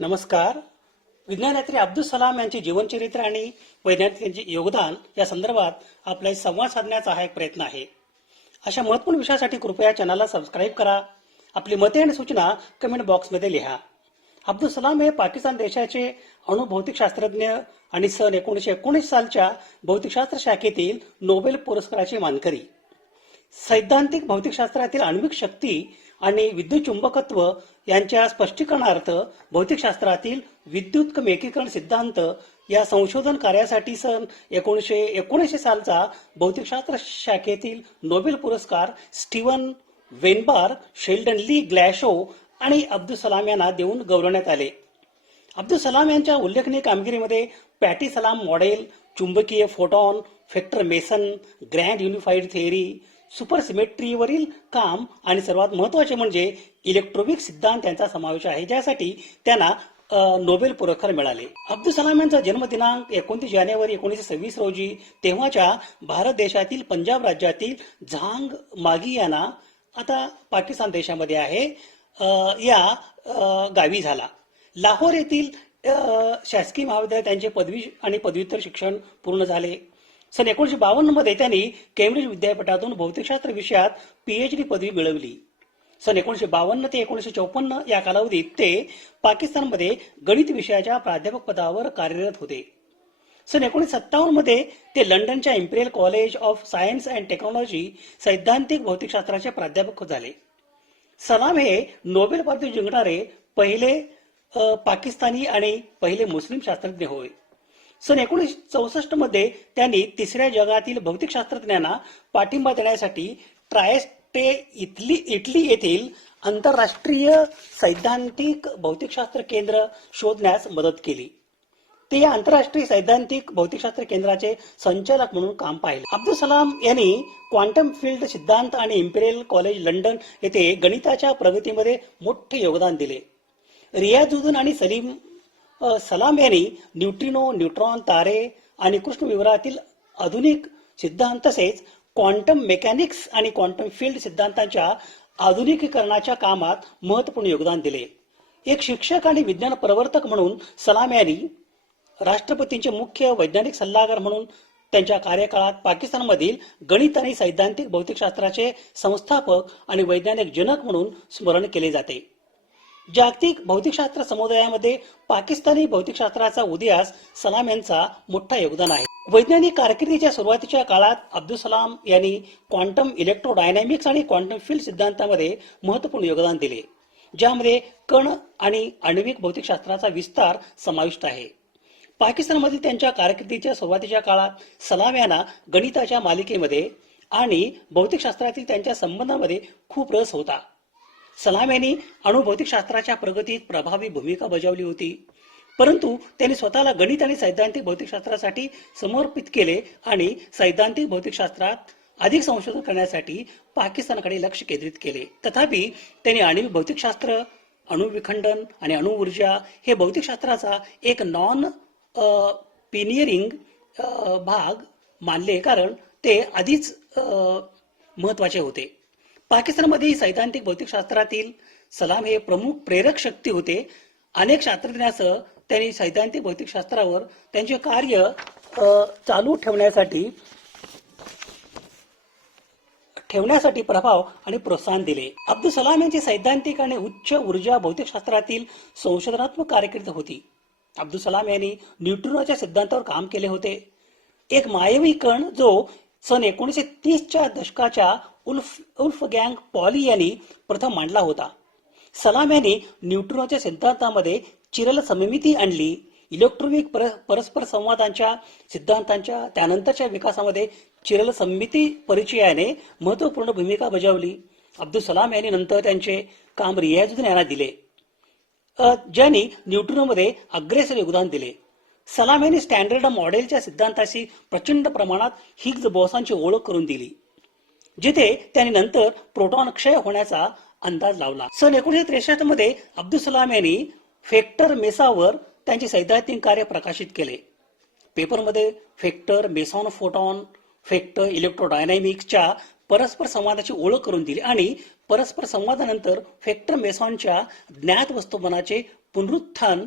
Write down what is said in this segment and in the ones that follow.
नमस्कार. विज्ञानयात्री अब्दुल सलाम यांचे जीवनचरित्र आणि वैज्ञानिक यांचे योगदान या संदर्भात आपला संवाद साधण्याचा हा एक प्रयत्न आहे. अशा महत्त्वपूर्ण विषयासाठी कृपया चॅनलला सबस्क्राईब करा. आपली मते आणि सूचना कमेंट बॉक्समध्ये लिहा. अब्दुल सलाम हे पाकिस्तान देशाचे अणुभौतिकशास्त्रज्ञ आणि सन 1919 सालच्या भौतिकशास्त्र शाखेतील नोबेल पुरस्काराचे मानकरी. सैद्धांतिक भौतिकशास्त्रातील आण्विक शक्ती आणि विद्युत चुंबकत्व यांच्या स्पष्टीकरणार्थ भौतिकशास्त्रातील विद्युतमेकीकरण सिद्धांत या संशोधन कार्यासाठी सन 1979 सालचा भौतिकशास्त्र शाखेतील नोबेल पुरस्कार स्टीवन वेनबार्ग, शेल्डन ली ग्लॅशो आणि अब्दुल सलाम यांना देऊन गौरवण्यात आले. अब्दुल सलाम यांच्या उल्लेखनीय कामगिरीमध्ये पॅटी सलाम मॉडेल, चुंबकीय photon, vector meson, grand unified theory, super सिमेट्रीवरील काम आणि सर्वात महत्त्वाचे म्हणजे इलेक्ट्रोविक सिद्धांत यांचा समावेश आहे, ज्यासाठी त्यांना नोबेल पुरस्कार मिळाले. अब्दुल सलाम यांचा जन्मदिनांक 29 जानेवारी 1926 रोजी तेव्हाच्या भारत देशातील पंजाब राज्यातील झांग मागियाना, आता पाकिस्तान देशामध्ये आहे, या गावी झाला. लाहोर येथील शासकीय महाविद्यालयात त्यांचे पदवी आणि पदव्युत्तर शिक्षण पूर्ण झाले. सन 1952 मध्ये त्यांनी केम्ब्रिज विद्यापीठातून भौतिकशास्त्र विषयात PhD पदवी मिळवली. सन 1952 ते 1954 या कालावधीत ते पाकिस्तानमध्ये गणित विषयाच्या प्राध्यापक पदावर कार्यरत होते. सन 1957 मध्ये ते लंडनच्या imperial college of science and technology सैद्धांतिक भौतिकशास्त्राचे प्राध्यापक झाले. सलाम हे नोबेल पारितोषिक जिंकणारे पहिले पाकिस्तानी आणि पहिले मुस्लिम शास्त्रज्ञ होय. सन 1964 मध्ये त्यांनी तिसऱ्या जगातील भौतिकशास्त्रज्ञांना पाठिंबा देण्यासाठी ट्रायस्टे इटली येथील आंतरराष्ट्रीय सैद्धांतिक भौतिकशास्त्र केंद्र शोधण्यास मदत केली. ते या आंतरराष्ट्रीय सैद्धांतिक भौतिकशास्त्र केंद्राचे संचालक म्हणून काम पाहिले. अब्दुल सलाम यांनी क्वांटम फील्ड सिद्धांत आणि इम्पेरियल कॉलेज लंडन येथे गणिताच्या प्रगतीमध्ये मोठे योगदान दिले. रियाजुद्दीन आणि सलाम यांनी न्यूट्रिनो, न्यूट्रॉन, तारे आणि कृष्णविवरातील आधुनिक सिद्धांत तसेच क्वांटम मेकॅनिक्स आणि क्वांटम फील्ड सिद्धांतांच्या आधुनिकीकरणाच्या कामात महत्त्वपूर्ण योगदान दिले. एक शिक्षक आणि विज्ञान प्रवर्तक म्हणून सलाम यांनी राष्ट्रपतींचे मुख्य वैज्ञानिक सल्लागार म्हणून त्यांच्या कार्यकाळात पाकिस्तानमधील गणित आणि सैद्धांतिक भौतिकशास्त्राचे संस्थापक आणि वैज्ञानिक जनक म्हणून स्मरण केले जाते. जागतिक भौतिकशास्त्र समुदायामध्ये पाकिस्तानी भौतिकशास्त्राचा उदयास सलाम यांचा मोठा योगदान आहे. वैज्ञानिक कारकिर्दीच्या सुरुवातीच्या काळात अब्दुल सलाम यांनी क्वांटम इलेक्ट्रोडायनॅमिक्स आणि क्वांटम फील्ड सिद्धांतामध्ये महत्त्वपूर्ण योगदान दिले, ज्यामध्ये कण आणि आण्विक भौतिकशास्त्राचा विस्तार समाविष्ट आहे. पाकिस्तानमधील त्यांच्या कारकिर्दीच्या सुरुवातीच्या काळात सलाम यांना गणिताच्या मालिकेमध्ये आणि भौतिकशास्त्रातील त्यांच्या संबंधामध्ये खूप रस होता. सलाम यांनी अणुभौतिकशास्त्राच्या प्रगतीत प्रभावी भूमिका बजावली होती, परंतु त्यांनी स्वतःला गणित आणि सैद्धांतिक भौतिकशास्त्रासाठी समर्पित केले आणि सैद्धांतिक भौतिकशास्त्रात अधिक संशोधन करण्यासाठी पाकिस्तानकडे लक्ष केंद्रित केले. तथापि त्यांनी आण्विक भौतिकशास्त्र, अणुविखंडन आणि अणुऊर्जा हे भौतिकशास्त्राचा एक नॉन पिनियरिंग भाग मानले, कारण ते आधीच महत्वाचे होते. पाकिस्तानमध्ये सैद्धांतिक भौतिकशास्त्रातील सलाम हे प्रमुख प्रेरक शक्ती होते. अनेक शास्त्रज्ञांसह त्यांनी सैद्धांतिक भौतिकशास्त्रावर त्यांचे कार्य चालू ठेवण्यासाठी प्रभाव आणि प्रोत्साहन दिले. अब्दुल सलाम यांची सैद्धांतिक आणि उच्च ऊर्जा भौतिकशास्त्रातील संशोधनात्मक कारकीर्द होती. अब्दुल सलाम यांनी न्यूट्रिनोच्या सिद्धांतावर काम केले होते, एक मायवी कण जो सन 1930च्या दशकाच्या उल्फगँग पॉली यांनी प्रथम मांडला होता. सलाम यांनी न्यूट्रिनोच्या सिद्धांतामध्ये चिरल सममिती आणली. इलेक्ट्रोनिक परस्पर संवादांच्या सिद्धांतांच्या त्यानंतरच्या विकासामध्ये चिरल सममिती परिचयाने महत्त्वपूर्ण भूमिका बजावली. अब्दुल सलाम यांनी नंतर त्यांचे काम रियाजुद्दीन यांना दिले, ज्यांनी न्यूट्रिनोमध्ये अग्रेसर योगदान दिले. सलाम यांनी स्टँडर्ड मॉडेलच्या सिद्धांताशी प्रचंड प्रमाणात हिग्स बॉसांची ओळख करून दिली, जिथे त्यांनी नंतर प्रोटॉन क्षय होण्याचा अंदाज लावला. सन 1963 मध्ये अब्दुल सलाम यांनी वेक्टर मेसावर त्यांचे सैद्धांतिक कार्य प्रकाशित केले. पेपरमध्ये वेक्टर मेसॉन फोटॉन, वेक्टर इलेक्ट्रोडायनॅमिक्सच्या परस्पर संवादाची ओळख करून दिली आणि परस्पर संवादानंतर व्हेक्टर मेसॉनच्या ज्ञात वस्तुमानाचे पुनरुत्थान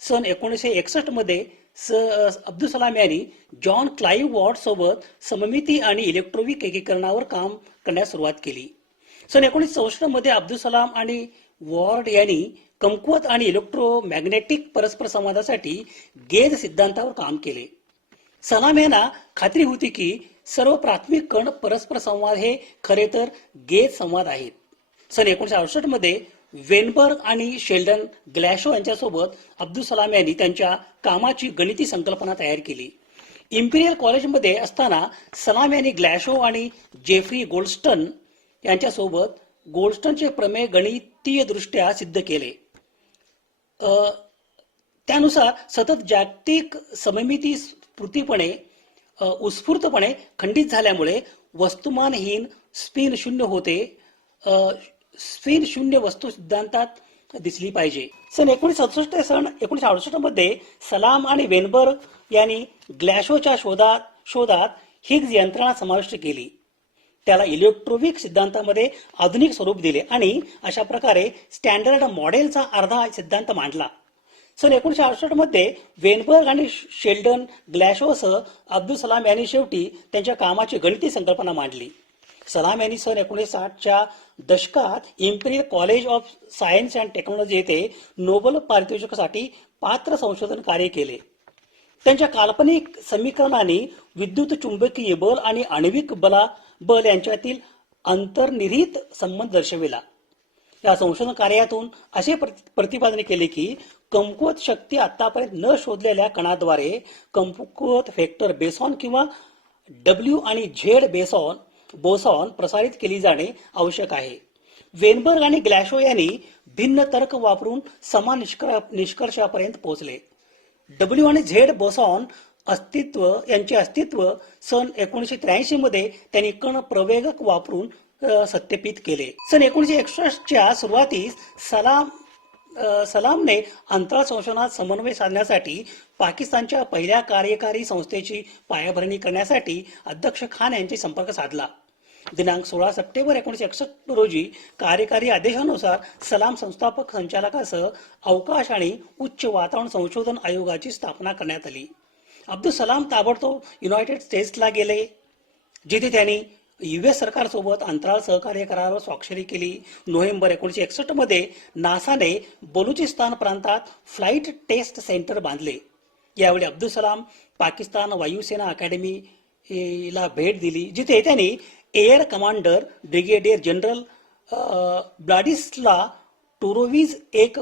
सन 1961 मध्ये अब्दुल कलाम यांनी जॉन क्लाइव्ह वॉर्ड सोबत सममिती आणि इलेक्ट्रॉनिक एकीकरणावर काम करण्यास सुरुवात केली. सन 1964 मध्ये अब्दुल कलाम आणि वॉर्ड यांनी कमकुवत आणि इलेक्ट्रोमॅग्नेटिक परस्पर संवादासाठी गेज सिद्धांतावर काम केले. कलाम यांना खात्री होती की सर्व प्राथमिक कण परस्पर संवाद हे खरे तर गेज संवाद आहेत. सन 1968 मध्ये वेनबर्ग आणि शेल्डन ग्लॅशो यांच्यासोबत अब्दुल कलाम यांनी त्यांच्या कामाची गणिती संकल्पना तयार केली. इम्पिरियल कॉलेजमध्ये असताना कलाम यांनी ग्लॅशो आणि जेफ्री गोल्डस्टन यांच्यासोबत गोल्डस्टनचे प्रमेय गणितीय दृष्ट्या सिद्ध केले. त्यानुसार सतत जागतिक सममिती उत्स्फूर्तपणे खंडित झाल्यामुळे वस्तुमानहीन स्पिन शून्य होते. स्पिन शून्य वस्तू सिद्धांतात दिसली पाहिजे. सन 1968 मध्ये कलाम आणि वेनबर्ग यांनी ग्लॅशोच्या शोधात हिग्स यंत्रणा समाविष्ट केली. त्याला इलेक्ट्रोनिक सिद्धांतामध्ये आधुनिक स्वरूप दिले आणि अशा प्रकारे स्टँडर्ड मॉडेलचा अर्धा सिद्धांत मांडला. सन 1968 मध्ये वेनबर्ग आणि शेल्डन ग्लॅशोसह अब्दुल कलाम यांनी शेवटी त्यांच्या कामाची गणिती संकल्पना मांडली. कलाम यांनी सन 1960च्या दशकात Imperial college of science and technology येथे नोबेल पारितोषिकासाठी पात्र संशोधन कार्य केले. त्यांच्या काल्पनिक समीकरणाने विद्युत चुंबकीय बल आणि आण्विक बल यांच्यातील अंतर्निहित संबंध दर्शविला. या संशोधन कार्यातून असे प्रतिपादन केले की कमकुवत शक्ती आतापर्यंत न शोधलेल्या कणाद्वारे कमकुवत व्हेक्टर बेसॉन किंवा डब्ल्यू आणि झेड बोसॉन प्रसारित केली जाणे आवश्यक आहे. वेनबर्ग आणि ग्लॅशो यांनी भिन्न तर्क वापरून समान निष्कर्षापर्यंत पोहोचले. डब्ल्यू आणि झेड बोसॉन यांचे अस्तित्व सन 1983 मध्ये त्यांनी कण प्रवेगक वापरून सत्यापित केले. सन 1961च्या सुरुवातीस कलामने अंतराळ संशोधनात समन्वय साधण्यासाठी पाकिस्तानच्या पहिल्या कार्यकारी संस्थेची पायाभरणी करण्यासाठी अध्यक्ष खान यांची संपर्क साधला. दिनांक 16 सप्टेंबर 1961 रोजी कार्यकारी आदेशानुसार कलाम संस्थापक संचालकासह अवकाश आणि उच्च वातावरण संशोधन आयोगाची स्थापना करण्यात आली. अब्दुल कलाम ताबडतोब युनायटेड स्टेट्सला गेले, जिथे त्यांनी US सरकारसोबत अंतराळ सहकार्य करारावर स्वाक्षरी केली. नोव्हेंबर 1961 मध्ये नासाने बलुचिस्तान प्रांतात फ्लाइट टेस्ट सेंटर बांधले. यावेळी अब्दुल कलाम पाकिस्तान वायुसेना अकॅडमीला भेट दिली, जिथे त्यांनी एअर कमांडर ब्रिगेडियर जनरल ब्लाडिस्ला टुरोविज, एक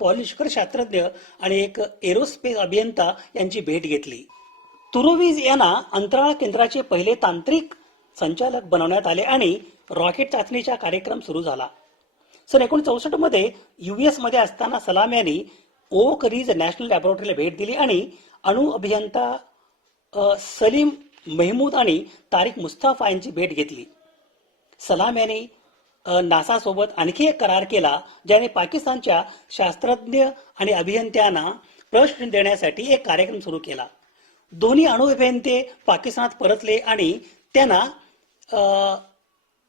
पॉलिशकर शास्त्रज्ञ आणि एक एरोस्पेस अभियंता यांची भेट घेतली. तुरोविज यांना अंतराळ केंद्राचे पहिले तांत्रिक संचालक बनवण्यात आले आणि रॉकेट चाचणीचा कार्यक्रम सुरू झाला. सन 1964 मध्ये US मध्ये असताना कलाम यांनी ओक रिज नॅशनल लॅबोरेटरीला भेट दिली आणि अणु अभियंता सलीम मेहमूद आणि तारिक मुस्तफा यांची भेट घेतली. कलाम यांनी नासा सोबत आणखी एक करार केला, ज्याने पाकिस्तानच्या शास्त्रज्ञ आणि अभियंत्यांना प्रशिक्षण देण्यासाठी एक कार्यक्रम सुरू केला. दोन्ही अणु अभियंते पाकिस्तानात परतले आणि त्यांना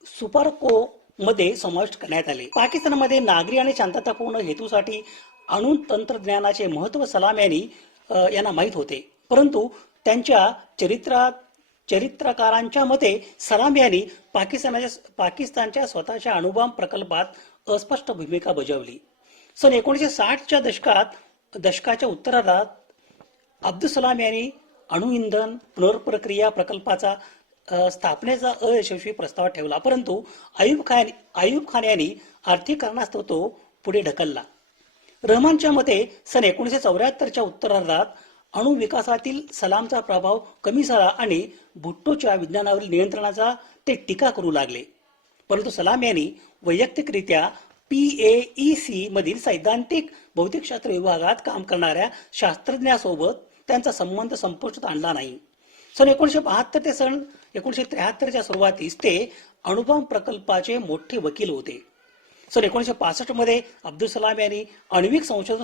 सुपारको मध्ये समाविष्ट करण्यात आले. पाकिस्तानमध्ये नागरी आणि शांततापूर्ण हेतूसाठी अणु तंत्रज्ञानाचे महत्त्व कलाम यांना माहीत होते, परंतु त्यांच्या चरित्रकारांच्या मते कलाम यांनी पाकिस्तानच्या स्वतःच्या अणुबॉम्ब प्रकल्पात अस्पष्ट भूमिका बजावली. सन 1960च्या दशकाच्या उत्तरार्धात अब्दुल कलाम यांनी अणुइंधन पुनर्प्रक्रिया प्रकल्पाचा स्थापनेचा अयशस्वी प्रस्ताव ठेवला, परंतु अयूब खान यांनी आर्थिक कारणास्तव तो पुढे ढकलला. रहमानच्या मते सन 1974च्या उत्तरार्धात अणु विकासातील कलामचा प्रभाव कमी झाला आणि भुट्टोच्या विज्ञानावरील नियंत्रणाचा ते टीका करू लागले. परंतु कलाम यांनी वैयक्तिकरित्या PAEC मधील सैद्धांतिक भौतिकशास्त्र विभागात काम करणाऱ्या शास्त्रज्ञासोबत त्यांचा संबंध संपुष्टात आणला नाही. सन 1972 ते सन 1973च्या सुरुवातीस ते अणुबॉम्ब प्रकल्पाचे मोठे वकील होते. सन 1965 मध्ये अब्दुल कलाम यांनी आण्विक संशोधन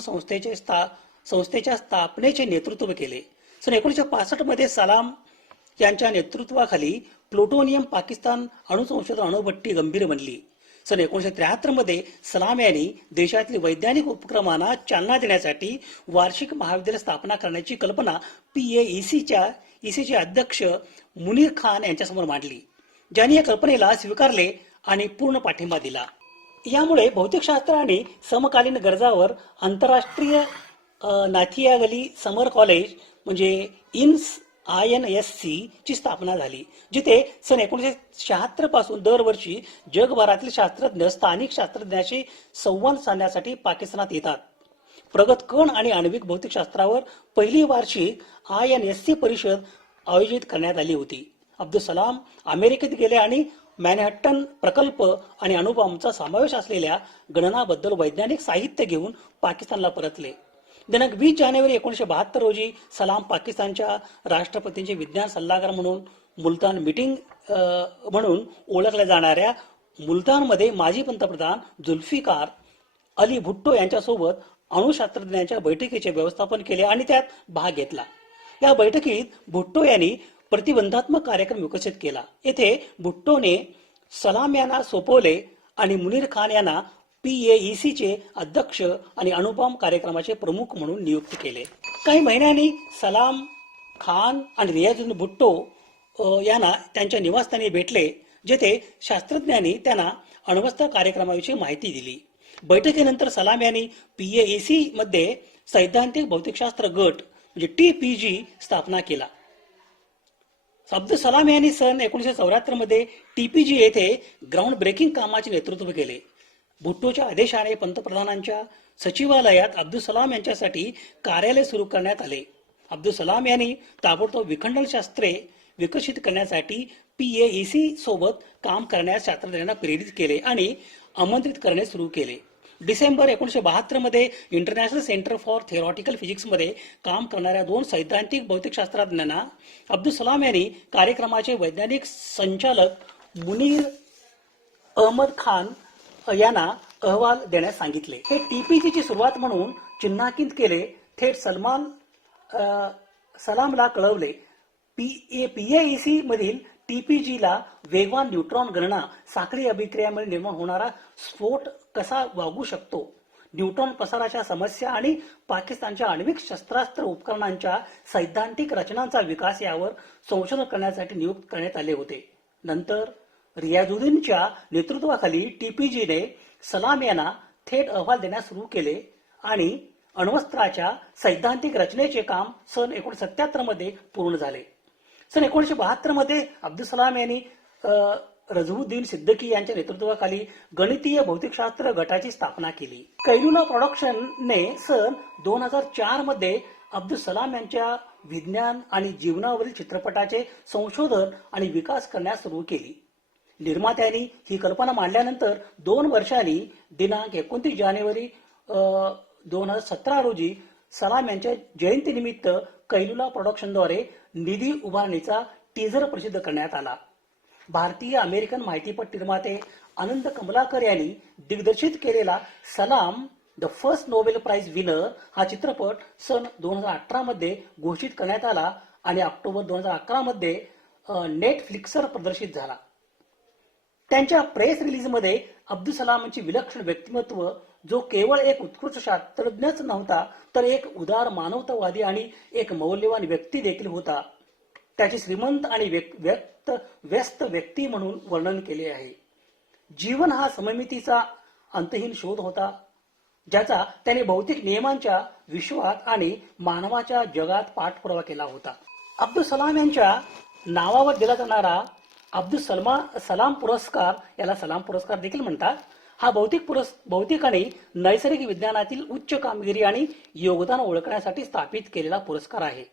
संस्थेच्या स्थापनेचे नेतृत्व केले. सन 1965 मध्ये कलाम यांच्या नेतृत्वाखाली प्लुटोनियम पाकिस्तान अणुसंशोधन अणुभट्टी गंभीर बनली. सन 1973 मध्ये सलाम यांनी देशातील वैज्ञानिक उपक्रमांना चालना देण्यासाठी वार्षिक महाविद्यालय स्थापना करण्याची कल्पना ईसीचे अध्यक्ष मुनीर खान यांच्यासमोर मांडली, ज्यांनी या कल्पनेला स्वीकारले आणि पूर्ण पाठिंबा दिला. यामुळे भौतिकशास्त्र आणि समकालीन गरजावर आंतरराष्ट्रीय नाथियागली समर कॉलेज म्हणजे INSC ची स्थापना झाली, जिथे सन 1976 पासून दरवर्षी जगभरातील शास्त्रज्ञ स्थानिक शास्त्रज्ञांशी संवाद साधण्यासाठी पाकिस्तानात येतात. प्रगत कण आणि आण्विक भौतिकशास्त्रावर पहिली वार्षिक INSC परिषद आयोजित करण्यात आली होती. अब्दुल सलाम अमेरिकेत गेले आणि मॅनहॅटन प्रकल्प आणि अणुबॉम्बचा समावेश असलेल्या गणनाबद्दल वैज्ञानिक साहित्य घेऊन पाकिस्तानला परतले. दिनांक 20 जानेवारी 1972 रोजी सलाम पाकिस्तानच्या राष्ट्रपतींचे विज्ञान सल्लागार म्हणून मुलतान मीटिंग म्हणून ओळखल्या जाणाऱ्या मुलतानमध्ये माजी पंतप्रधान जुल्फिकार अली भुट्टो यांच्यासोबत अणुशास्त्रज्ञांच्या बैठकीचे व्यवस्थापन केले आणि त्यात भाग घेतला. या बैठकीत भुट्टो यांनी प्रतिबंधात्मक कार्यक्रम विकसित केला. येथे भुट्टोने सलाम यांना सोपवले आणि मुनीर खान यांना PAEC चे अध्यक्ष आणि अणुबॉम्ब कार्यक्रमाचे प्रमुख म्हणून नियुक्त केले. काही महिन्यांनी सलाम खान आणि रियाजुद्दीन भुट्टो यांना त्यांच्या निवासस्थानी भेटले, जेथे शास्त्रज्ञांनी त्यांना अण्वस्त्र कार्यक्रमाविषयी माहिती दिली. बैठकीनंतर सलाम यांनी PAEC मध्ये सैद्धांतिक भौतिकशास्त्र गट म्हणजे TPG स्थापना केला. अब्दुल सलाम यांनी सन 1974 मध्ये TPG येथे ग्राउंड ब्रेकिंग कामाचे नेतृत्व केले. भुट्टोच्या आदेशाने पंतप्रधानांच्या सचिवालयात अब्दुल सलाम यांच्यासाठी कार्यालय सुरू करण्यात आले. अब्दुल सलाम यांनी ताबडतोब विखंडनशास्त्रे विकसित करण्यासाठी PAEC सोबत काम करण्यास शास्त्रज्ञांना प्रेरित केले आणि आमंत्रित करणे सुरू केले. डिसेंबर 1972 मध्ये इंटरनॅशनल सेंटर फॉर थिओरॉटिकल फिजिक्समध्ये काम करणाऱ्या 2 सैद्धांतिक भौतिकशास्त्रज्ञांना अब्दुल सलाम यांनी कार्यक्रमाचे वैज्ञानिक संचालक मुनीर अहमद खान यांना अहवाल देण्यास सांगितले. हे TPG ची सुरुवात म्हणून चिन्हांकित केले. थेट सलामला कळवले. PAEC मधील TPG ला वेगवान न्यूट्रॉन गणना, साखळी अभिक्रियामुळे निर्माण होणारा स्फोट कसा वागू शकतो, न्यूट्रॉन प्रसाराच्या समस्या आणि पाकिस्तानच्या आण्विक शस्त्रास्त्र उपकरणांच्या सैद्धांतिक रचनांचा विकास यावर संशोधन करण्यासाठी नियुक्त करण्यात आले होते. नंतर रियाजुद्दीनच्या नेतृत्वाखाली TPGने सलाम यांना थेट अहवाल देण्यास सुरू केले आणि अण्वस्त्राच्या सैद्धांतिक रचनेचे काम सन 1977 मध्ये पूर्ण झाले. सन 1972 मध्ये अब्दुल सलाम यांनी रझउद्दीन सिद्दीकी यांच्या नेतृत्वाखाली गणितीय भौतिकशास्त्र गटाची स्थापना केली. कैलुना प्रोडक्शनने सन 2004 मध्ये अब्दुल सलाम यांच्या विज्ञान आणि जीवनावरील चित्रपटाचे संशोधन आणि विकास करण्यास सुरू केली. निर्मात्यांनी ही कल्पना मांडल्यानंतर 2 वर्षांनी दिनांक 29 जानेवारी 2017 रोजी सलाम यांच्या जयंतीनिमित्त कैलुला प्रोडक्शनद्वारे निधी उभारणीचा टीझर प्रसिद्ध करण्यात आला. भारतीय अमेरिकन माहितीपट निर्माते आनंद कमलाकर यांनी दिग्दर्शित केलेला Salam the first Nobel prize winner हा चित्रपट सन 2018 मध्ये घोषित करण्यात आला आणि ऑक्टोबर 2011 मध्ये नेटफ्लिक्सवर प्रदर्शित झाला. त्यांच्या प्रेस रिलीजमध्ये अब्दुल सलामची विलक्षण व्यक्तिमत्व, जो केवळ एक उत्कृष्ट शास्त्रज्ञच नव्हता तर एक उदार मानवतावादी आणि एक मौल्यवान व्यक्ती देखील होता, त्याची श्रीमंत आणि व्यस्त व्यक्ती म्हणून वर्णन केले आहे. जीवन हा सममितीचा अंतहीन शोध होता, ज्याचा त्याने भौतिक नियमांच्या विश्वात आणि मानवाच्या जगात पाठपुरावा केला होता. अब्दुल सलाम यांच्या नावावर दिला जाणारा अब्दुल सलाम पुरस्कार, याला सलाम पुरस्कार देखील म्हणतात, हा भौतिक आणि नैसर्गिक विज्ञानातील उच्च कामगिरी आणि योगदान ओळखण्यासाठी स्थापित केलेला पुरस्कार आहे.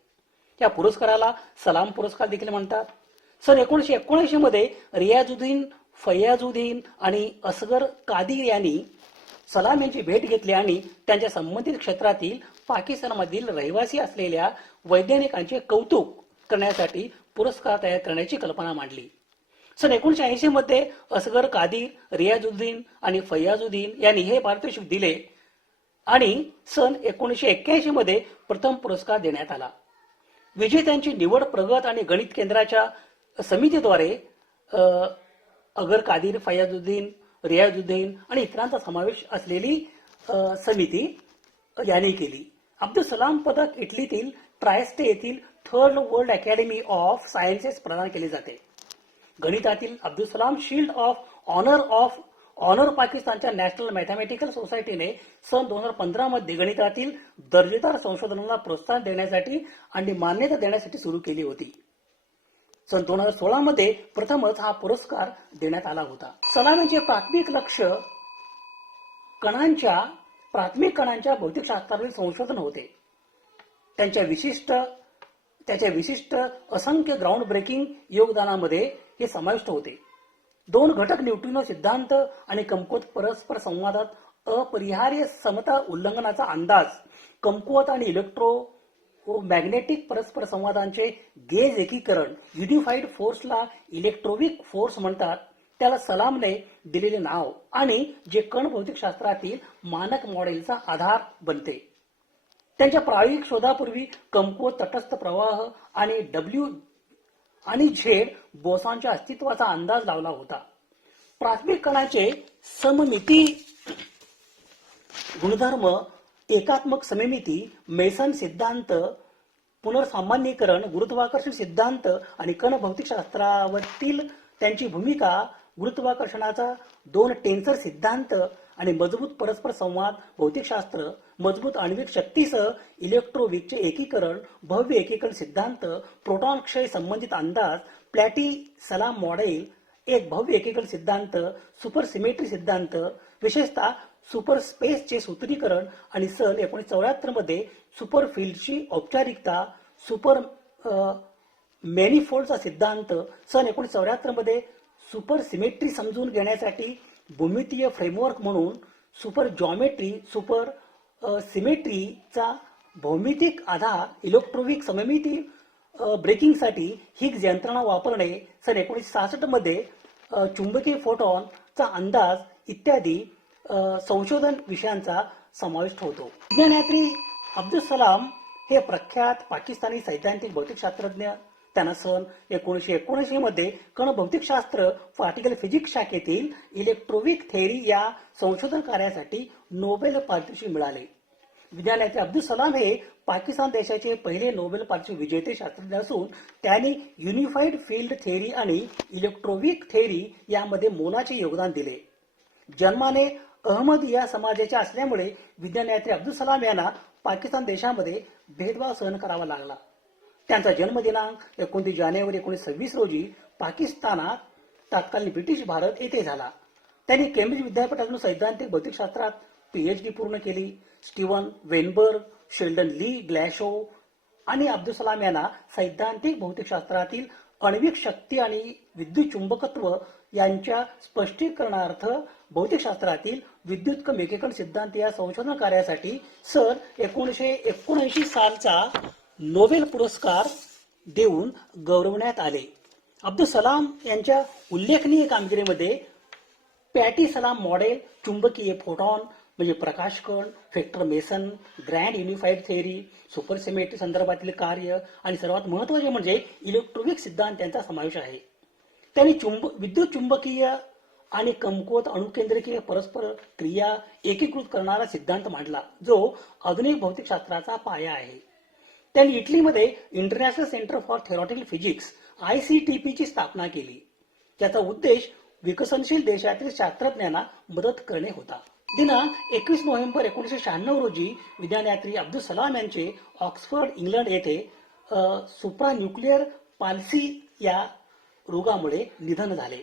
या पुरस्काराला सलाम पुरस्कार देखील म्हणतात. सन 1979 मध्ये रियाजुद्दीन, फैयाजुद्दीन आणि असगर कादिर यांनी सलाम यांची भेट घेतली आणि त्यांच्या संबंधित क्षेत्रातील पाकिस्तानमधील रहिवासी असलेल्या वैज्ञानिकांचे कौतुक करण्यासाठी पुरस्कार तयार करण्याची कल्पना मांडली. सन 1980 मध्ये असगर कादिर, रियाजुद्दीन आणि फैयाजुद्दीन यांनी हे पारितोषिक दिले आणि सन 1981 मध्ये प्रथम पुरस्कार देण्यात आला. विजेत्यांची निवड प्रगत आणि गणित केंद्राच्या समितीद्वारे अगर कादिर, फैयाजुद्दीन, रियाजुद्दीन आणि इतरांचा समावेश असलेली समिती याने केली. अब्दुल सलाम पदक इटलीतील ट्रायस्टे येथील third world academy of sciences प्रदान केले जाते. गणितातील Abdul Salam shield of honour पाकिस्तानच्या नॅशनल मॅथमॅटिकल सोसायटीने सन 2015 मध्ये गणितातील दर्जेदार संशोधनाला प्रोत्साहन देण्यासाठी आणि मान्यता देण्यासाठी सुरू केली होती. सन 2016 मध्ये प्रथमच हा पुरस्कार देण्यात आला होता. सलाम यांचे प्राथमिक लक्ष प्राथमिक कणांच्या भौतिकशास्त्रावरील संशोधन होते. त्याच्या विशिष्ट असंख्य ग्राउंड ब्रेकिंग योगदानामध्ये हे समाविष्ट होते. 2 घटक न्यूट्रिनो सिद्धांत आणि कमकुवत परस्पर संवादात अपरिहार्य समता उल्लंघनाचा अंदाज, कमकुवत आणि इलेक्ट्रोमॅग्नेटिक परस्पर संवादांचे गेज एकीकरण, युनिफाईड फोर्सला इलेक्ट्रोविक फोर्स म्हणतात, त्याला सलामने दिलेले नाव आणि जे कण भौतिकशास्त्रातील मानक मॉडेलचा आधार बनते. त्यांच्या प्रायोगिक शोधापूर्वी कमकुवत तटस्थ प्रवाह आणि डब्ल्यू आणि झेड बोसांच्या अस्तित्वाचा अंदाज लावला होता. प्राथमिक कणाचे सममिती गुणधर्म, एकात्मक सममिती, मेसन सिद्धांत, पुनर्सामान्यीकरण, गुरुत्वाकर्षण सिद्धांत आणि कण भौतिकशास्त्रावरील त्यांची भूमिका, गुरुत्वाकर्षणाचा 2 टेन्सर सिद्धांत आणि मजबूत परस्पर संवाद भौतिकशास्त्र, मजबूत आण्विक शक्तीसह इलेक्ट्रोविकचे एकीकरण, भव्य एकीकरण सिद्धांत, प्रोटॉन क्षय संबंधित अंदाज, प्लॅटी सलाम मॉडेल, एक भव्य एकीकरण सिद्धांत, सुपर सिमेट्री सिद्धांत, विशेषतः सुपर स्पेसचे सूत्रीकरण आणि सन 1974 मध्ये सुपर फील्डची औपचारिकता, सुपर मॅनिफोल्डचा सिद्धांत, सन 1974 मध्ये सुपर सिमेट्री समजून घेण्यासाठी भूमितीय फ्रेमवर्क म्हणून सुपर जॉमेट्री, सुपर सिमेट्रीचा भौमितिक आधार, इलेक्ट्रोविक सममिती ब्रेकिंगसाठी हिग्स यंत्रणा वापरणे, सन 1966 मध्ये चुंबकीय फोटॉनचा अंदाज इत्यादी संशोधन विषयांचा समावेश होतो. विज्ञानयात्री अब्दुल सलाम हे प्रख्यात पाकिस्तानी सैद्धांतिक भौतिकशास्त्रज्ञ. त्यांना सन 1979 मध्ये कण भौतिकशास्त्र पार्टिकल फिजिक्स शाखेतील इलेक्ट्रोविक थेअरी या संशोधन कार्यासाठी नोबेल पारितोषिक मिळाले. विज्ञानयात्री अब्दुल सलाम हे पाकिस्तान देशाचे पहिले नोबेल पारितोषिक विजेते शास्त्रज्ञ असून त्यांनी युनिफाईड फील्ड थेअरी आणि इलेक्ट्रोविक थेअरी यामध्ये मोलाचे योगदान दिले. जन्माने अहमदिया समाजाचे असल्यामुळे विज्ञानयात्री अब्दुल सलाम यांना पाकिस्तान देशामध्ये भेदभाव सहन करावा लागला. त्यांचा जन्मदिनांक 29 जानेवारी 1926 रोजी पाकिस्तानात तत्कालीन ब्रिटिश भारत येथे झाला. त्यांनी केम्ब्रिज विद्यापीठातून सैद्धांतिक भौतिकशास्त्रात PhD पूर्ण केली. स्टीवन वेनबर्ग, शेल्डन ली ग्लॅशो आणि अब्दुल सलाम यांना सैद्धांतिक भौतिकशास्त्रातील आण्विक शक्ती आणि विद्युत चुंबकत्व यांच्या स्पष्टीकरणार्थ भौतिकशास्त्रातील विद्युतकम एकीकरण सिद्धांत या संशोधन कार्यासाठी सन 1979 सालचा नोबेल पुरस्कार देऊन गौरवण्यात आले. अब्दुल सलाम यांच्या उल्लेखनीय कामगिरीमध्ये पॅटी सलाम मॉडेल, चुंबकीय फोटॉन म्हणजे प्रकाश कण, vector meson, grand unified theory, super symmetry संदर्भातील कार्य आणि सर्वात महत्त्वाचे म्हणजे इलेक्ट्रोविक सिद्धांत यांचा समावेश आहे. त्यांनी विद्युत चुंबकीय आणि कमकुवत अणुकेंद्रकीय परस्पर क्रिया एकीकृत करणारा सिद्धांत मांडला, जो आधुनिक भौतिकशास्त्राचा पाया आहे. त्यांनी इटलीमध्ये international centre for theoretical physics ICTP ची स्थापना केली. त्याचा उद्देश विकसनशील देशातील शास्त्रज्ञांना मदत करणे होता. दिनांक 21 नोव्हेंबर 1996 रोजी विज्ञानयात्री अब्दुल सलाम यांचे ऑक्सफर्ड इंग्लंड येथे सुप्रान्यूक्लिअर पाल्सी या रोगामुळे निधन झाले.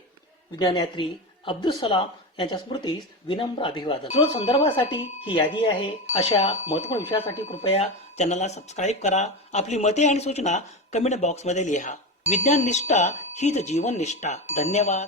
विज्ञानयात्री अब्दुल सलाम यांच्या स्मृतीस विनम्र अभिवादन. स्रोत संदर्भासाठी ही यादी आहे. अशा महत्त्वपूर्ण विषयासाठी कृपया चॅनलला सबस्क्राईब करा. आपली मते आणि सूचना कमेंट बॉक्समध्ये लिहा. विज्ञान निष्ठा हीच जीवन निष्ठा. धन्यवाद.